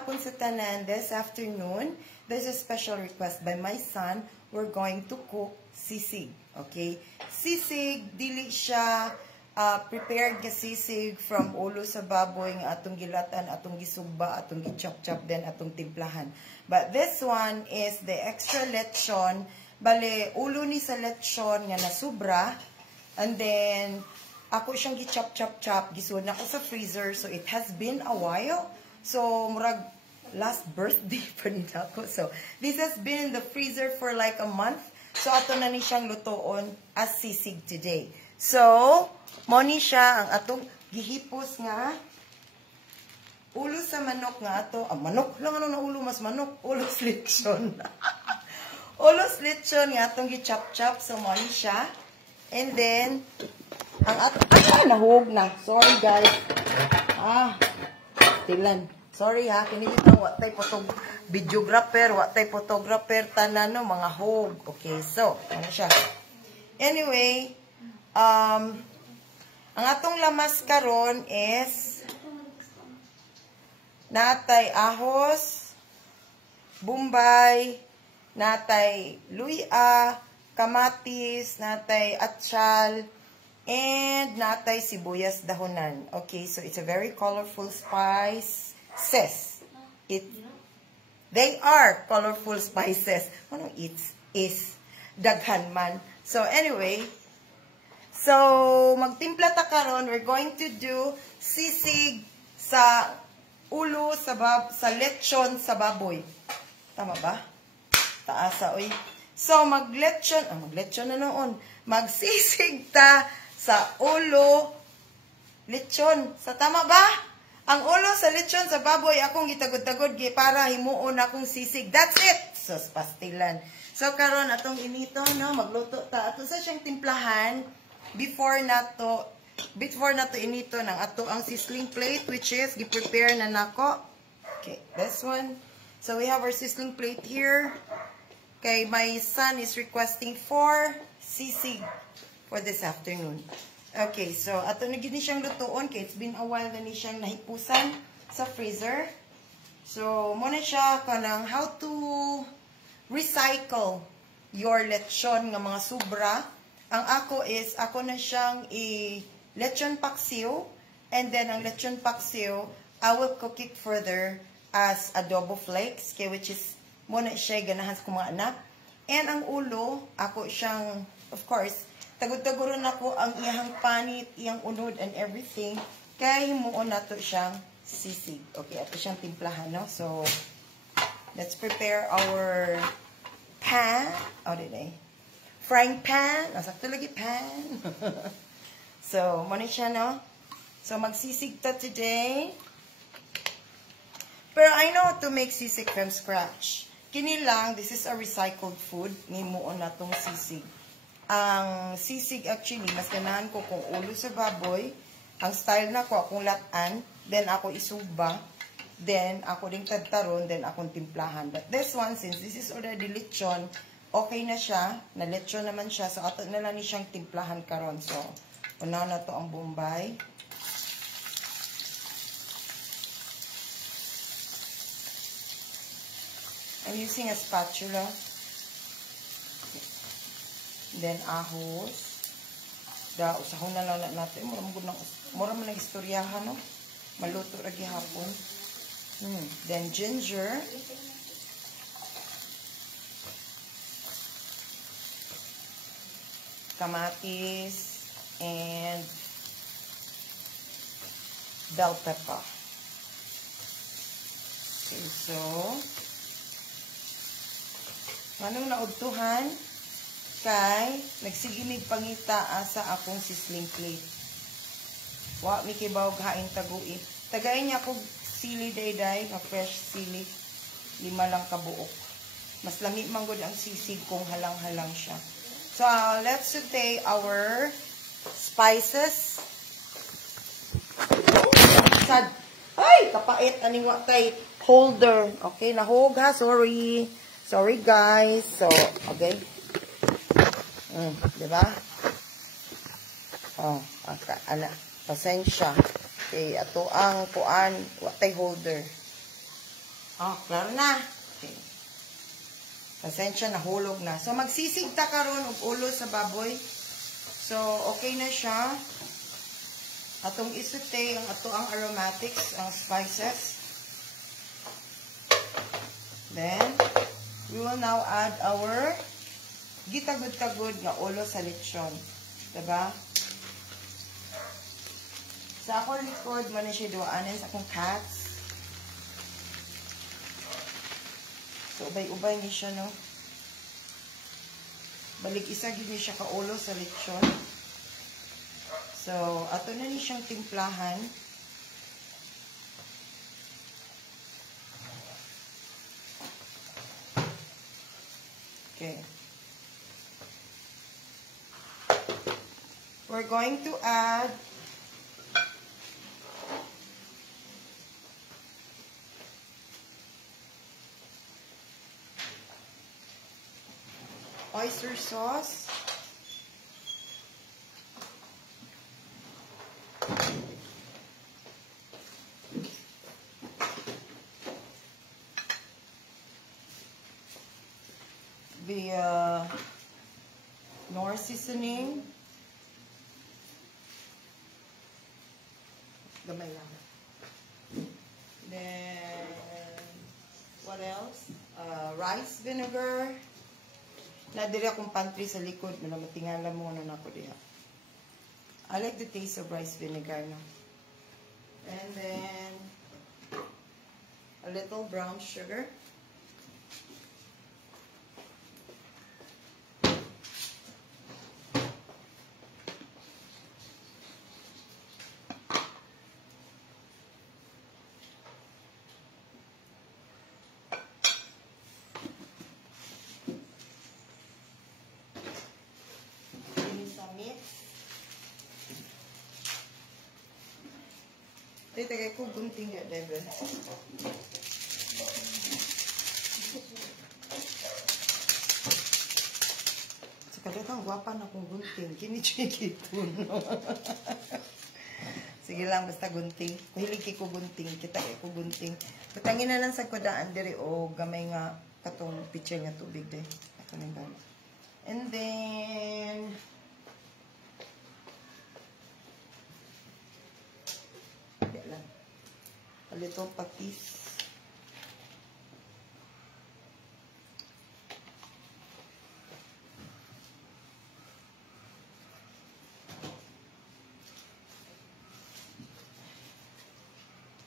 hapon sa tanan. This afternoon, there's a special request by my son. We're going to cook sisig. Okay? Sisig, dili siya prepared nga sisig from ulo sa baboy nga atong gilatan, atong gisugba, atong gichop-chop, then atong timplahan. But this one is the extra lechon. Bale, ulo ni sa lechon nga nasubra. And then, ako siyang gichop-chop-chop. Gisuod na ako sa freezer. So, it has been a while. So, murag last birthday pa rin ako. So, this has been in the freezer for like a month. So, ato na ni siyang lutoon as sisig today. So, mo ni siya ang atong gihipos nga ulo sa manok nga ato. Manok lang ano na ulo, mas manok. Ulo lechon. Ulo lechon nga atong gichop-chop. So, mo ni siya. And then, ang atong nahug na. Sorry guys. Tilan. Sorry ha, kinilitang watay videographer, watay photographer, tanan no, mga hog. Okay, so, ano siya? Anyway, ang atong lamas karon is natay ahos, bumbay, natay luya, kamatis, natay atsyal, and natay sibuyas dahonan. Okay, so it's a very colorful spices. They are colorful spices. Ano is daghan man. So anyway, so magtimpla ta karon. We're going to do sisig sa ulo sa lechon sa baboy. Tama ba? Taasa oy. So maglechon na noon. Magsisig ta sa ulo lechon. Sa tama ba? Ang ulo sa lechon sa baboy akong gitagod-tagod para himuon akong sisig. That's it. So pastilan. So karon atong inito no, magluto ta ato sa siyang timplahan before nato inito ng ato ang sizzling plate, which is gi-prepare na nako. Okay, this one. So we have our sizzling plate here. Okay, my son is requesting for sisig for this afternoon. Okay, so ato na gini siyang lutoon kay it's been a while na ni siyang nahipusan sa freezer. So mo na siya kanang how to recycle your lechon nga mga sobra. Ang ako na siyang lechon paksiw, and then ang lechon paksiw I will cook it further as adobo flakes, okay, which is mo na siya ganahan sa mga anak. And ang ulo ako siyang, of course, tagod-taguron ako ang iyang panit, iyang unod, and everything. Kaya himuon nato siyang sisig. Okay, ato siyang timplahan, no? So, let's prepare our pan. Frying pan. Nasakto lagi pan. So, muna siya, no? So, magsisig ta today. Pero I know how to make sisig from scratch. Kini lang, this is a recycled food. Himuon natong sisig. Ang sisig actually, mas ganahan ko kung ulo sa baboy. Ang style na ko, akong latan. Then ako isuba. Then ako ding tadtaron. Then akong timplahan. But this one, since this is already lechon, okay na siya. Na lechon naman siya. So ato na lang ni siyang timplahan karon. So, una na to ang bombay. I'm using a spatula. Then, ahos. Usahon na lang natin. Mura mo na istoryahan, no? Maluto lagi hapon. Then, ginger. Kamatis. And bell pepper. Okay, so, anong naudtuhan? Kay nagsiginig pangita sa akong sizzling plate. Wa mi kibaw hain tagui. Tagay niya ko sili dayday, nga fresh sili. 5 lang kabuok. Mas lami man gud ang sisig kung halang-halang siya. So let's saute our spices. Sad. Ay, kapait aning wa tay holder. Okay, nahog ha, sorry. Sorry guys. So, okay. Diba? Oh, okay. Pasensya. Okay, ato ang kuan, watay holder. Oh, klaro na. Okay. Pasensya, nahulog na. So, magsisig ta karon og ulo sa baboy. So, okay na siya. Atong isute ang ato ang aromatics, ang spices. Then, we will now add our gitagod-tagod nga ulo sa lechon. Diba? Sa akong likod, man siya duwaanin sa akong cats. So, ubay-ubay niya siya, no? Balik isa gini siya ka ulo sa lechon. So, ato na ni siyang timplahan. Okay. We're going to add oyster sauce. The Knorr seasoning. Gamay lang. Then, what else? Rice vinegar. Nadiri akong pantry sa likod. Matingala mo na ako diha. I like the taste of rice vinegar, no? And then, a little brown sugar. Ito kay ko gunting ya, Devin. Sa kadetang gwapa na kong gunting. Kini-check ito, no? Sige lang, basta gunting. Kuhilig ko gunting. Kita kay ko gunting. Patangin na lang sa kudaan diri o gamay nga katong pitcher nga tubig de. Ako nang gano'n. And then, a little patis.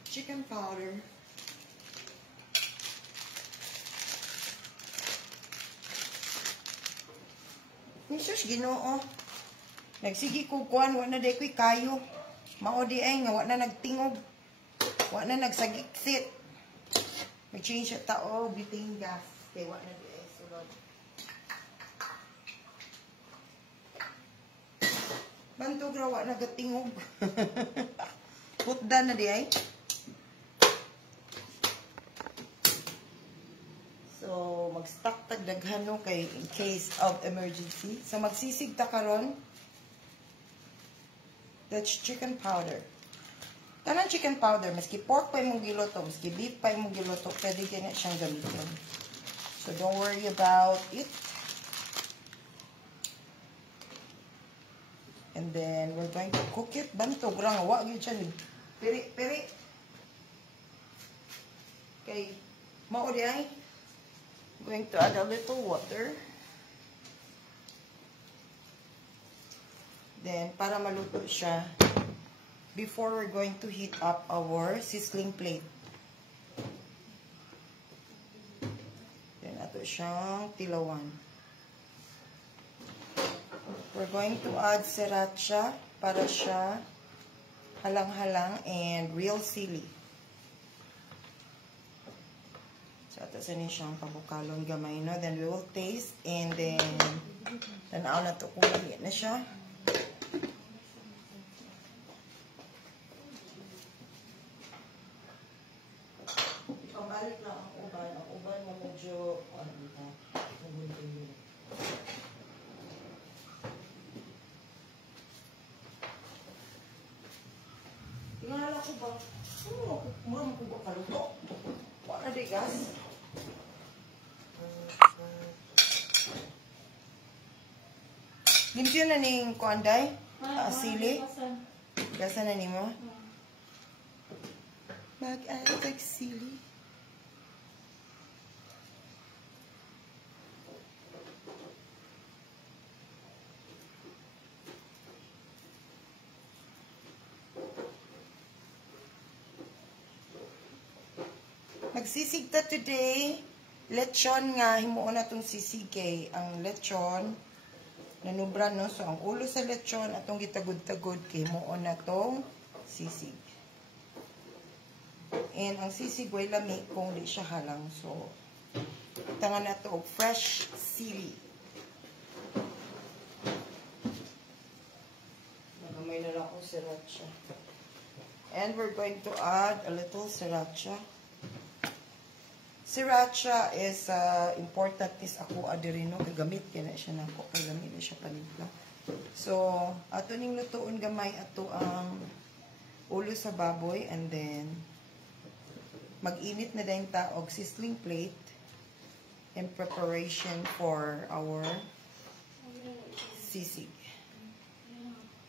Chicken powder. Nisus Ginoo. Nagsigi ko kuan wa na day koy kayo. Mao di ay nga wa na nagtingog. Wa na nagsagiksit. Mag-change siya tao, butane gas. Kaya wa na di ay sulod. Bantog ra wa na gatingog. Putda na di ay. So, mag-stock tag daghano kay in case of emergency. So, magsisig ta karon. That's chicken powder. Tanang chicken powder, maski pork pa imong giluto, maski beef pa imong giluto, pwede kaya siyang gamitin. So, don't worry about it. And then, we're going to cook it. Bantog ra nga, wag yun siya ni piri. Okay, mao di ay. Going to add a little water. Then, para maluto siya, before we're going to heat up our sizzling plate. Then, ato siyang tilawan. We're going to add sriracha para siya halang-halang and real sili. So, ato sa ni siyang pabukalon gamay, no? Then, we will taste and then, tanaw na to kung lagi na siya. Balik lang ang uban. Ang uban mo medyo, ano dito? Tingnan ko ba? Mura mo ko ba kaluto? Wala di gas. Limpyo na ning kuanday? Sili? Gasa na ni mo? Mag-alag sili. Magsisig ta today. Lechon nga, himuon na itong sisig kay ang lechon, nanubra no. So, ang ulo sa lechon, atong gitagod-tagod kay himuon na itong sisig. And ang sisig, way lami kung di siya halang. So, tangan na ito og fresh sili. Nagamay na lang akong sriracha. And we're going to add a little sriracha. Sriracha is important is ako adirino kay gamit kay na siya nako kay gamit na siya panimpla. So ato ning lutuon gamay ato ang ulo sa baboy and then mag-init na dayon ta og sizzling plate in preparation for our sisig.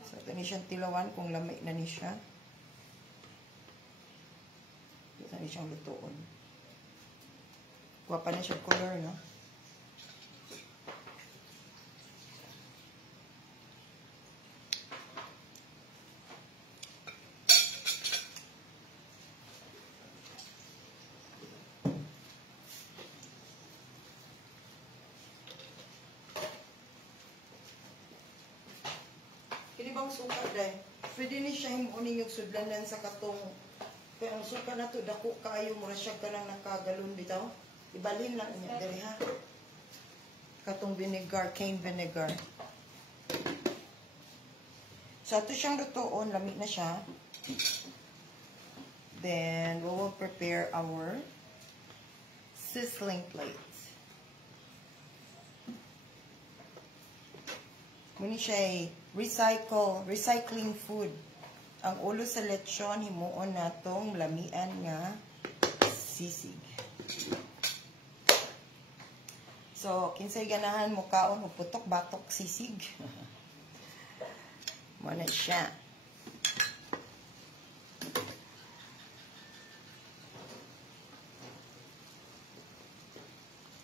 So ito ni siyang tilawan kung lamay na ni siya. Ito ni siyang lutuon. Kuha pa na siya color, no? Kini bang suka dahil? Pwede ni siya himunin yung sudlanan sa katong. Kaya ang suka na to, dako kaayo mo na siya ka nang nakagalon bitaw. Ibalin lang niya dali ha. Katong vinegar, cane vinegar. So ito siyang lutoon, lamig na siya. Then we will prepare our sizzling plate. Muni siya ay recycling food. Ang ulo sa lechon himuon natong lamian nga sisig. So, kinsay ganahan mo kaon o putok-batok sisig. Muna siya.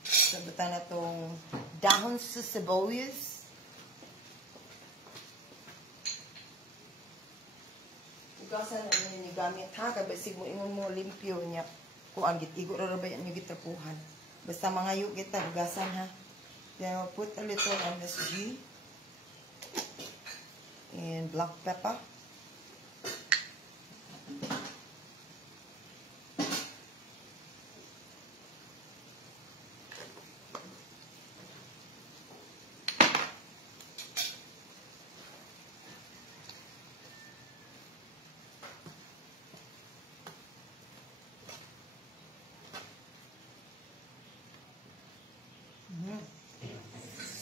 Sabutan na itong dahon sa sibuyas. Ugasan na niyo gamit ha. Kabasig mo ingon mo limpyo niya. Kuan gitigo ra ba yan yung gitrapuhan. Basta mga yung kita, ugasan ha. Then we'll put a little MSG and black pepper.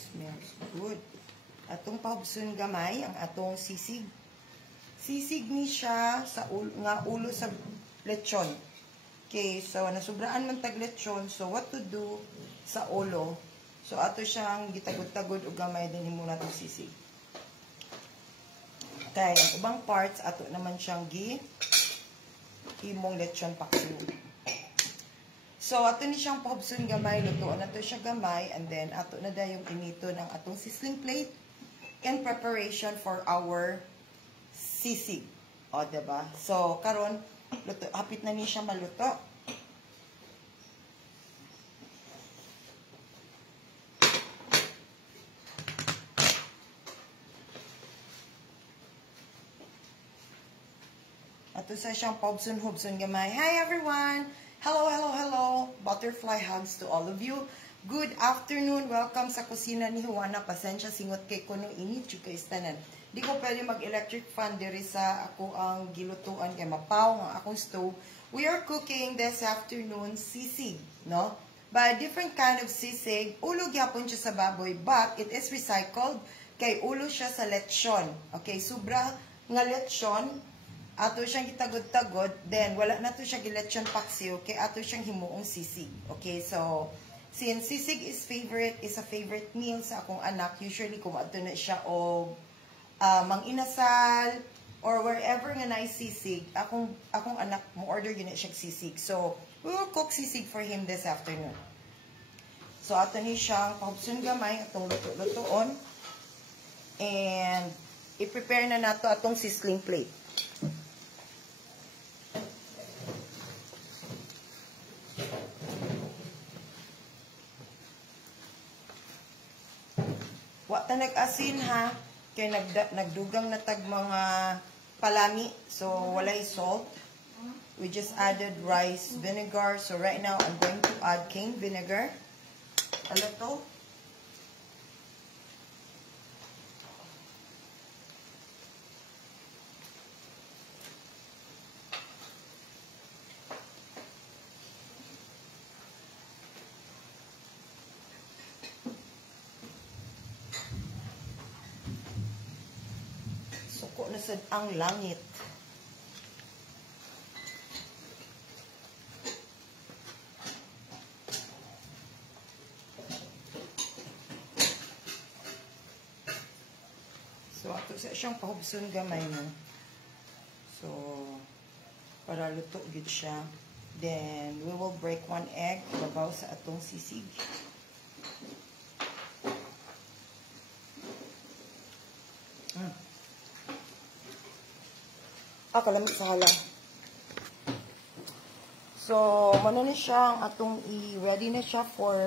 Smells good. Atong pahubson gamay ang atong sisig. Sisig ni siya sa ulo sa lechon. Okay, so nasubraan man tag lechon. So what to do sa ulo? So ato siyang gitagod-tagod og gamay din muna tong sisig. Okay, ang ubang parts ato naman siyang imong lechon paksiw. So, ato ni siyang pahubson gamay, lutuan nato siya gamay, and then ato na dayong inito ng atong sizzling plate in preparation for our sisig. O, diba? So, karon hapit na ni siya maluto. Ato sa siyang pahubson gamay. Hi, everyone! Hello, hello, hello. Butterfly hugs to all of you. Good afternoon. Welcome sa kusina ni Juana. Pasensya, singot kay kuno init yung kaistanan. Di ko pwede mag-electric fan diri sa ako ang gilutuan kay mapaw ang akong stove. We are cooking this afternoon sisig, no? But a different kind of sisig. Ulo gyapon siya sa baboy, but it is recycled kay ulo siya sa lechon. Okay, sobra nga lechon ato siyang gitagod-tagod, then wala na to siya gilechon paksiw, kay ato siyang himuong sisig. Okay, so since sisig is a favorite meal sa akong anak, usually kung ato na siya o mang-inasal or wherever nga na sisig, akong anak mo order yun siya sisig. So we will cook sisig for him this afternoon. So ato ni siyang pahubson gamay atong luto-lutoon, and i-prepare na nato atong sizzling plate. Wa ta nag-asin ha, kay nagdugang na tag mga palami, so walay salt. We just added rice vinegar. So right now I'm going to add cane vinegar a little. Suko na sad ang langit. So ato sa siyang pahubson gamay mo. So para luto gid siya. Then we will break 1 egg babaw sa atong sisig. Kalamit sa hala. So, mano na siya ang atong ready na siya for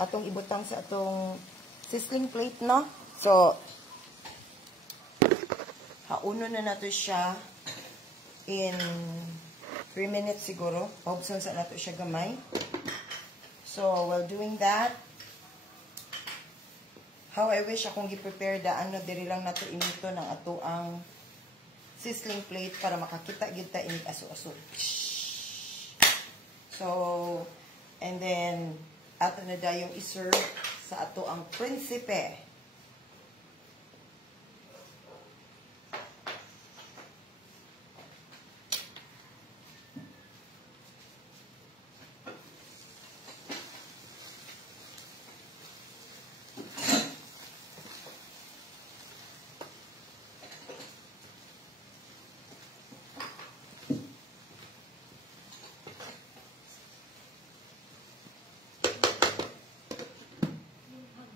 atong ibutang sa atong sizzling plate, no? So, hauno na nato siya in 3 minutes siguro. Pahubson sa nato siya gamay. So, while doing that, how I wish akong gi-prepare daan na diri lang nato inito ng ato ang sizzling plate para makakita gid ta ini aso-aso. So, and then ato na dayong i-serve sa ato ang prinsipe.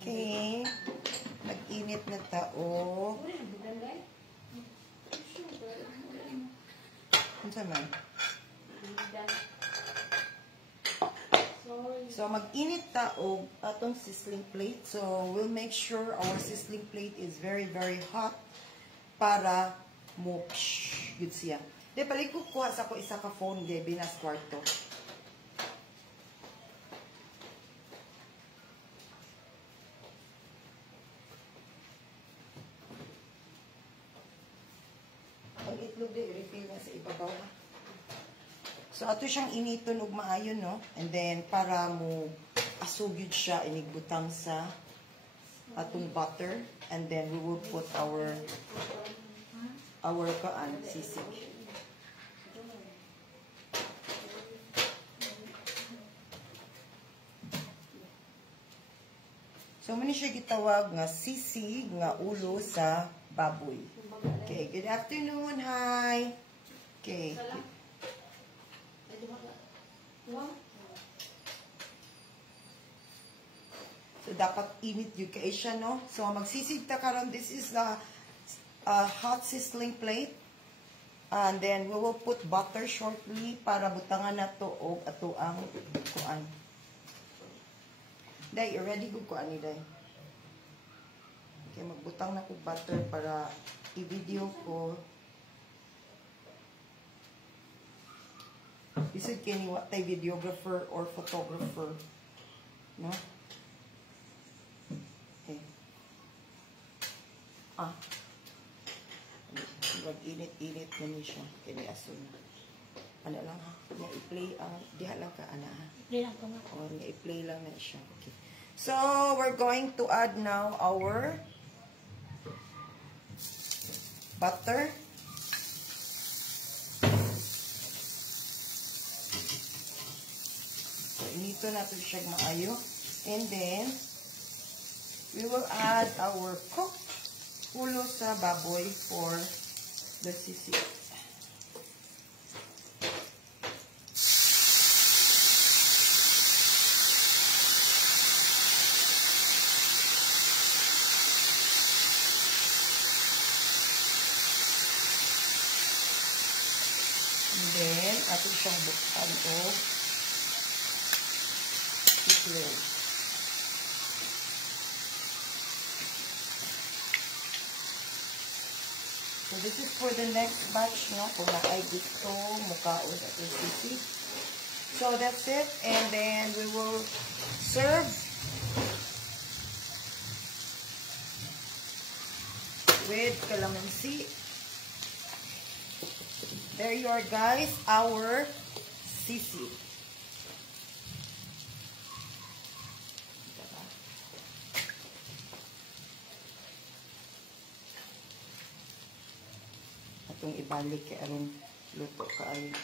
Okay, nag-init na tao. Ano man? So, mag-init tao atong sizzling plate. So, we'll make sure our sizzling plate is very, very hot para mo good siya. De, pali ko kuha sa ko isa ka phone de binas kwarto. I-refill na sa ibabaw. So, ato siyang initon og maayo, no? And then, para mo asugid siya, inigbutang sa atong butter. And then, we will put our sisig. So, muna siya gitawag nga sisig nga ulo sa baboy. Okay, good afternoon, hi. Okay. So, dapat init yung kay siya, no? So, magsisig ta karon. This is the hot sizzling plate. And then, we will put butter shortly para butangan na to o ato ang kuan. Day, ready ko kuan ni Day. Okay, magbutang na ko butter para i-video ko. Isig kini wa tay videographer or photographer, no? Okay. Mag-init-init na ni siya. Kini aso na. Ano lang ha? Nga i-play ang diha lang ka ana ha. Play lang ko nga. Or nga i-play lang na siya. Okay. So, we're going to add now our butter. Luto natin siya maayo. And then, we will add our cooked ulo sa baboy for the sisig. And then, ato siyang buksan o i-close. So, this is for the next batch, no? Kung na-ay gusto, mukhaon at sisig. So, that's it. And then, we will serve with calamansi. There you are, guys, our sisig. Atong ibalik kay aron luto kaayo.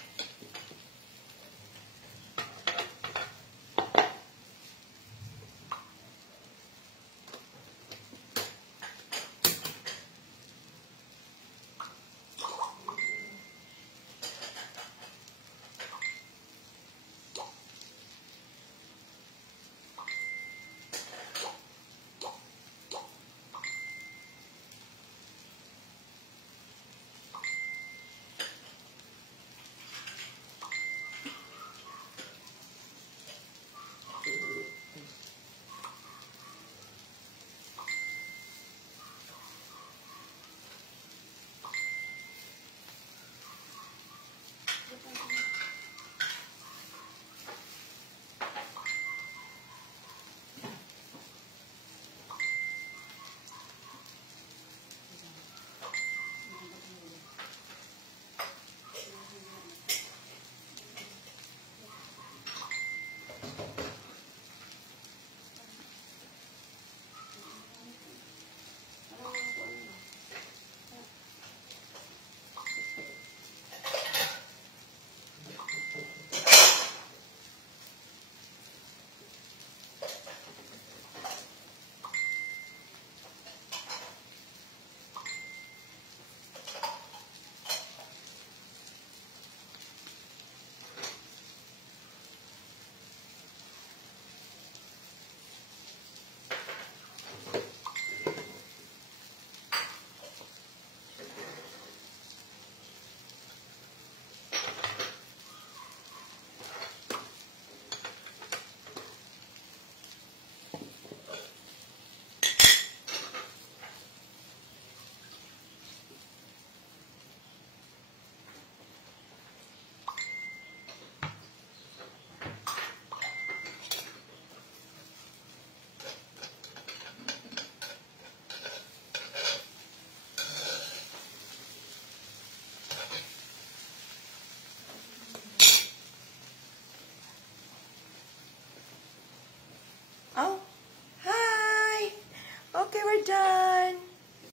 Oh, hi! Okay, we're done.